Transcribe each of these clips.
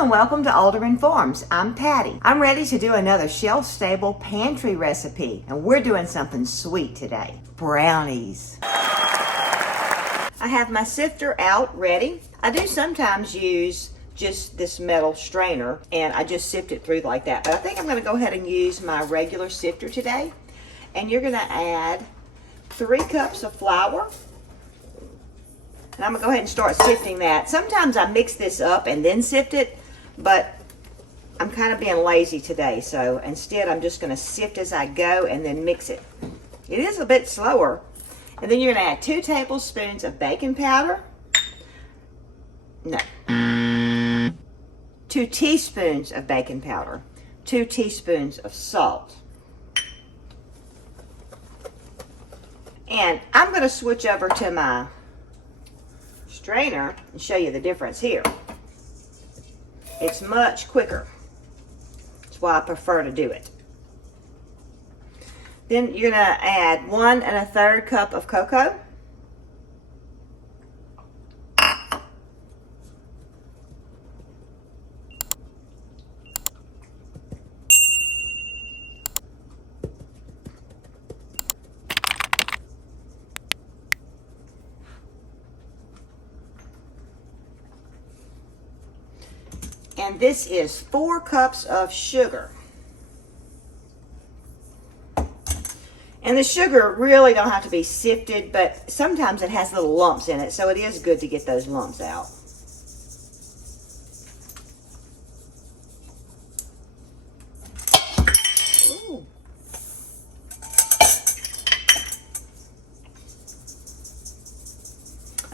Hello and welcome to Alderman Farms. I'm Patty. I'm ready to do another shelf-stable pantry recipe, and we're doing something sweet today. Brownies. I have my sifter out ready. I do sometimes use just this metal strainer and I just sift it through like that, but I think I'm going to go ahead and use my regular sifter today. And you're going to add 3 cups of flour. And I'm going to go ahead and start sifting that. Sometimes I mix this up and then sift it, but I'm kind of being lazy today, so instead I'm just going to sift as I go and then mix it. It is a bit slower. And then you're going to add 2 tablespoons of baking powder. No. 2 teaspoons of baking powder. 2 teaspoons of salt. And I'm going to switch over to my strainer and show you the difference here. It's much quicker. That's why I prefer to do it. Then you're going to add 1 1/3 cup of cocoa. And this is 4 cups of sugar. And the sugar really don't have to be sifted, but sometimes it has little lumps in it, so it is good to get those lumps out. Ooh.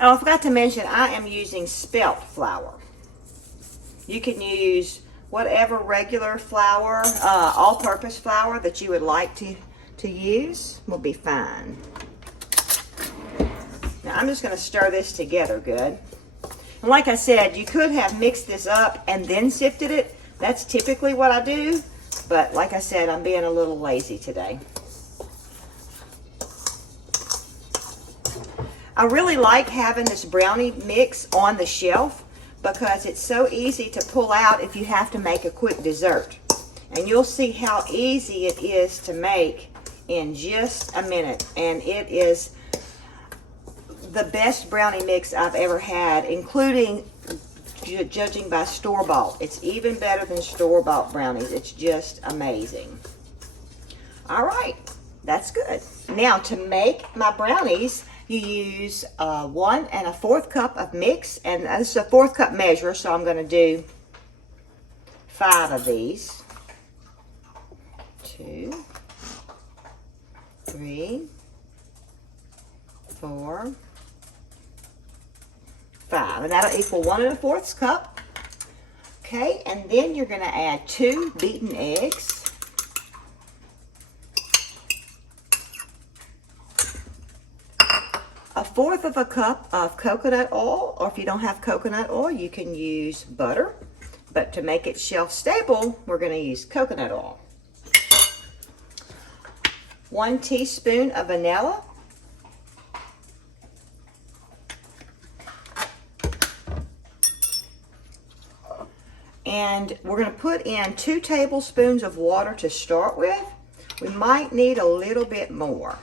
Oh, I forgot to mention, I am using Spelt flour. You can use whatever regular flour, all-purpose flour that you would like to use will be fine. Now I'm just going to stir this together good. And like I said, you could have mixed this up and then sifted it. That's typically what I do. But like I said, I'm being a little lazy today. I really like having this brownie mix on the shelf, because it's so easy to pull out if you have to make a quick dessert. And you'll see how easy it is to make in just a minute. And it is the best brownie mix I've ever had, including judging by store-bought. It's even better than store-bought brownies. It's just amazing. All right, that's good. Now to make my brownies, you use 1 1/4 cup of mix, and this is a 1/4 cup measure, so I'm going to do 5 of these. 2, 3, 4, 5, and that'll equal 1 1/4 cup. Okay, and then you're going to add 2 beaten eggs. A 1/4 cup of coconut oil, or if you don't have coconut oil, you can use butter. But to make it shelf stable, we're going to use coconut oil. 1 teaspoon of vanilla. And we're going to put in 2 tablespoons of water to start with. We might need a little bit more.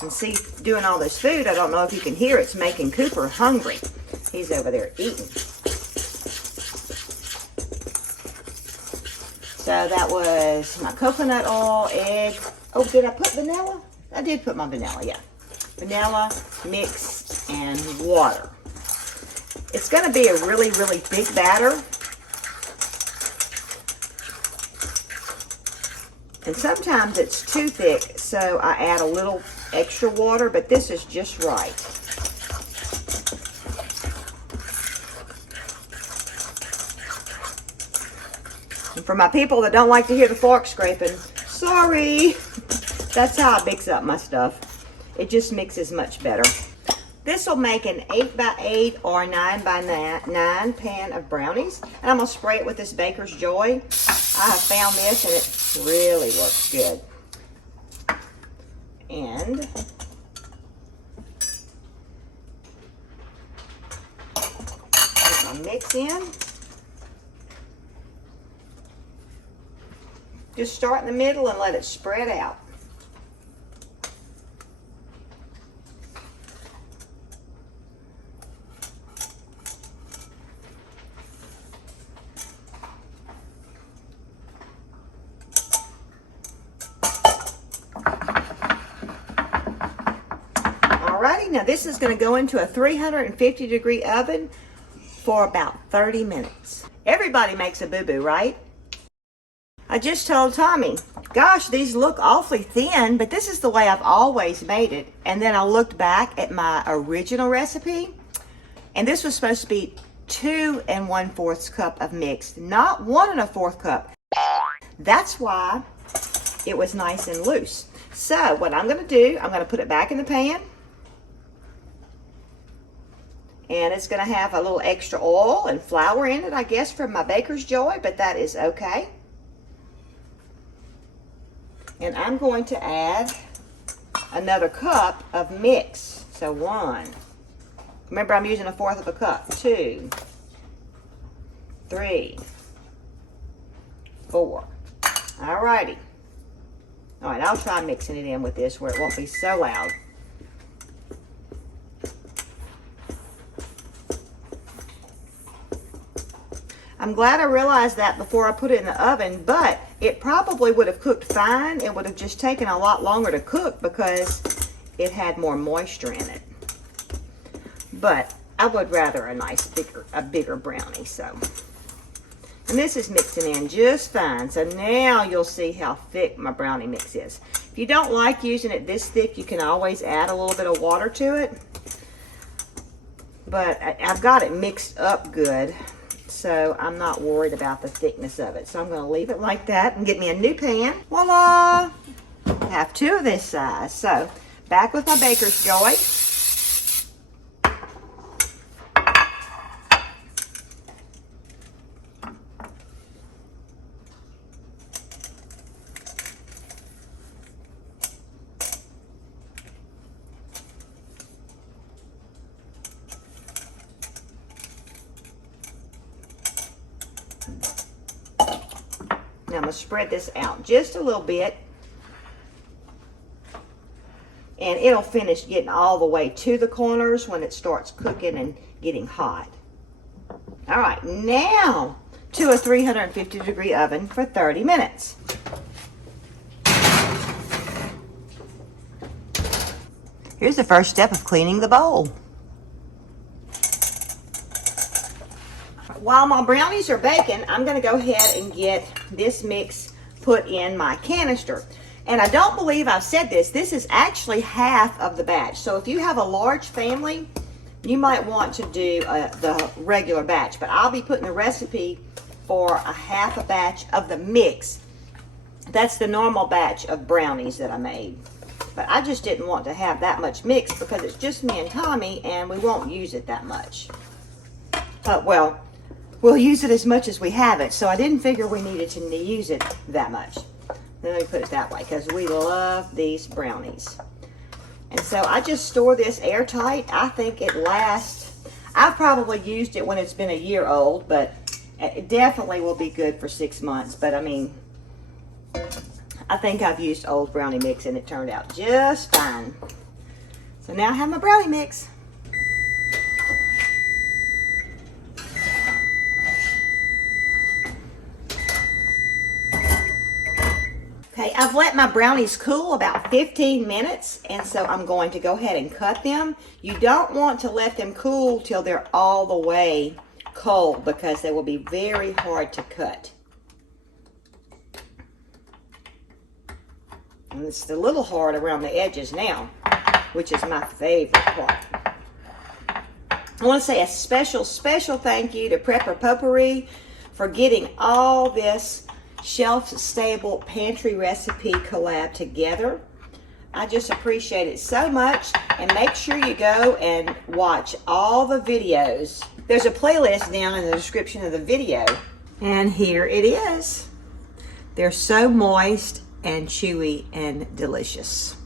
And see, doing all this food, I don't know if you can hear, it's making Cooper hungry. He's over there eating. So that was my coconut oil, egg. Oh, did I put vanilla? I did put my vanilla, yeah. Vanilla, mix, and water. It's going to be a really, really thick batter. And sometimes it's too thick, so I add a little extra water, but this is just right. And for my people that don't like to hear the fork scraping, sorry. That's how I mix up my stuff. It just mixes much better. This will make an 8 by 8 or 9 by 9 pan of brownies. And I'm going to spray it with this Baker's Joy. I have found this and it really works good. And get my my mix in. Just start in the middle and let it spread out. Alrighty, now this is going to go into a 350-degree oven for about 30 minutes. Everybody makes a boo-boo, right? I just told Tommy, gosh, these look awfully thin, but this is the way I've always made it. And then I looked back at my original recipe, and this was supposed to be 2 1/4 cup of mix, not 1 1/4 cup. That's why it was nice and loose. So what I'm going to do, I'm going to put it back in the pan. And it's going to have a little extra oil and flour in it, I guess, from my baker's joy, but that is okay. And I'm going to add another cup of mix. So 1. Remember, I'm using 1/4 cup. 2, 3, 4. Alrighty. Alright, I'll try mixing it in with this where it won't be so loud. I'm glad I realized that before I put it in the oven, but it probably would have cooked fine. It would have just taken a lot longer to cook because it had more moisture in it. But I would rather a bigger brownie, so. And this is mixing in just fine. So now you'll see how thick my brownie mix is. If you don't like using it this thick, you can always add a little bit of water to it. But I've got it mixed up good, so I'm not worried about the thickness of it. So I'm going to leave it like that and get me a new pan. Voila! I have 2 of this size. So back with my baker's joy. Now I'm going to spread this out just a little bit, and it'll finish getting all the way to the corners when it starts cooking and getting hot. All right, now to a 350-degree oven for 30 minutes. Here's the first step of cleaning the bowl. While my brownies are baking, I'm going to go ahead and get this mix put in my canister. And I don't believe I've said this. This is actually half of the batch. So if you have a large family, you might want to do the regular batch. But I'll be putting the recipe for a half a batch of the mix. That's the normal batch of brownies that I made. But I just didn't want to have that much mix because it's just me and Tommy, and we won't use it that much. Well, we'll use it as much as we have it, so I didn't figure we needed to use it that much. Let me put it that way, because we love these brownies. And so I just store this airtight. I think it lasts. I've probably used it when it's been a year old, but it definitely will be good for 6 months. But I mean, I think I've used old brownie mix and it turned out just fine. So now I have my brownie mix. Okay, I've let my brownies cool about 15 minutes, and so I'm going to go ahead and cut them. You don't want to let them cool till they're all the way cold because they will be very hard to cut. And it's a little hard around the edges now, which is my favorite part. I want to say a special thank you to Prepper Potpourri for getting all this shelf-stable pantry recipe collab together. I just appreciate it so much, and make sure you go and watch all the videos. There's a playlist down in the description of the video, and here it is. They're so moist and chewy and delicious.